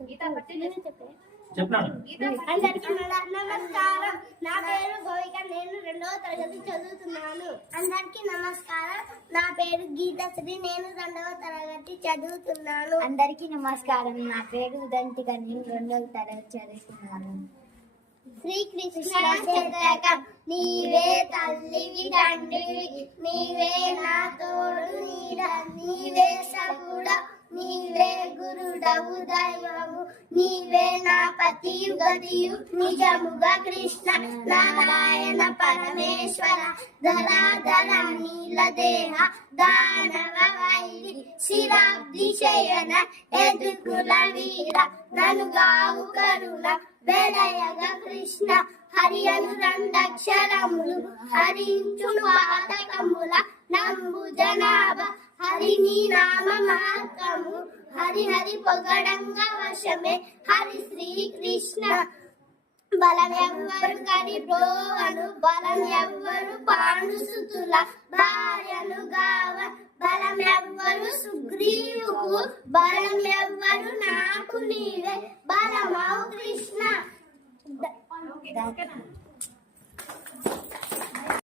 అందరికీ నమస్కారం. నా పేరు గోవిక. నేను 2వ తరగతి చదువుతున్నాను. అందరికీ నమస్కారం. నా పేరు గీతశ్రీ. నేను 2వ తరగతి చదువుతున్నాను. అందరికీ నమస్కారం. నా పేరు ఉదంతిక. నేను 2వ తరగతి చదువుతున్నాను. శ్రీకృష్ణ శతకం. నీవే తల్లివి తండ్రివి, నీవే నా తోడు నీడ, నీవే సగుడ, నీవే గురుడవు దైవము, నీవే నా పతియు గతియు నిజముగా కృష్ణ నారాయణ పరమేశ్వర ధరాధర నీల దేహ దానవ వైరి శిరాబ్ది శయన ఎదుకుల వీర ననుగావు కరుణ వెలయగ కృష్ణ హరి అను 2 అక్షరములు హరించును పాతకముల నంబు జనాభ హరి నీ నామ మహత్వము హరి హరి పొగడంగ వశమే హరి శ్రీకృష్ణ బలం ఎవ్వరు కరి బ్రోవను బలం ఎవ్వరు పాండుసుతుల భార్యను గావ బలం ఎవ్వరు సుగ్రీవుకు బలం ఎవ్వరు నాకు నీవే బలమౌ కృష్ణ.